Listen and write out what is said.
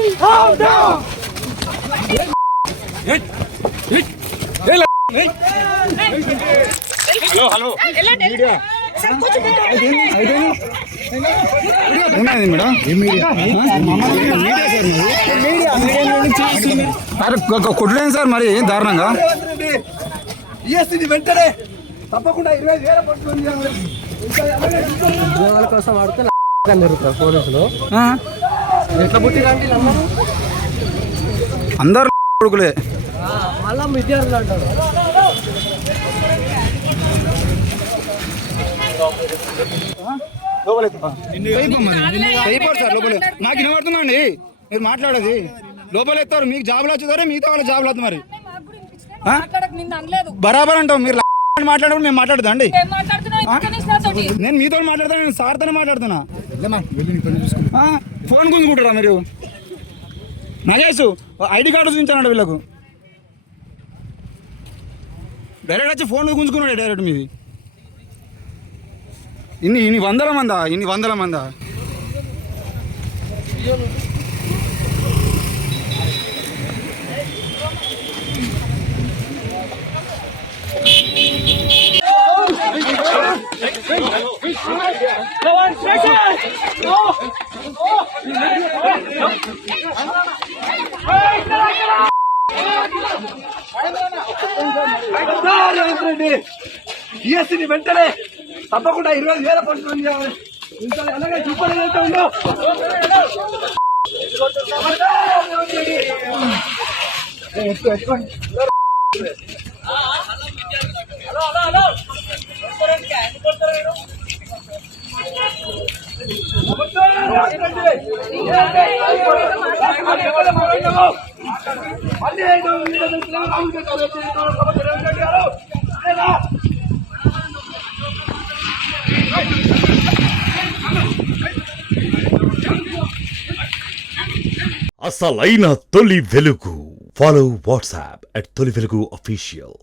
Hello ఉన్నది madam కొట్టలేదు sir మరి దారుణంగా వెంటనే తప్పకుండా 25,000 ఉద్యోగాల కోసం ఆడితే జరుగుతారు పోలీసులు. ఎట్లా పుట్టిరండి అందరు కొడుకులే, మళ్ళా విద్యార్థులు అంటారు. సార్ లోపల నాకు వినబడుతుందండి మీరు మాట్లాడేది. లోపల ఎత్తారు, మీకు జాబులు వచ్చేదారే మిగతా వాళ్ళ జాబులు అవుతుంది. మరి బరాబర్ అంటాం, మీరు మాట్లాడడం మేము మాట్లాడదా అండి? నేను మీతో మాట్లాడతాను, నేను సార్తోనే మాట్లాడుతున్నా. ఫోన్ గుంజుకుంటారా మీరు? నగేష్ ఐడి కార్డు చూపించానండి వీళ్ళకు. డైరెక్ట్ వచ్చి ఫోన్ గుంజుకున్నాడు డైరెక్ట్ మీది. ఇన్ని వందల మందా డిఎస్సీని వెంటనే తప్పకుండా 20,000 పంచుకొని చేయాలి. ఇంకా అలాగే చూపడం ఉందో అసలైన తొలి వెలుగు. ఫాలో వాట్సాప్ @తొలి వెలుగు official.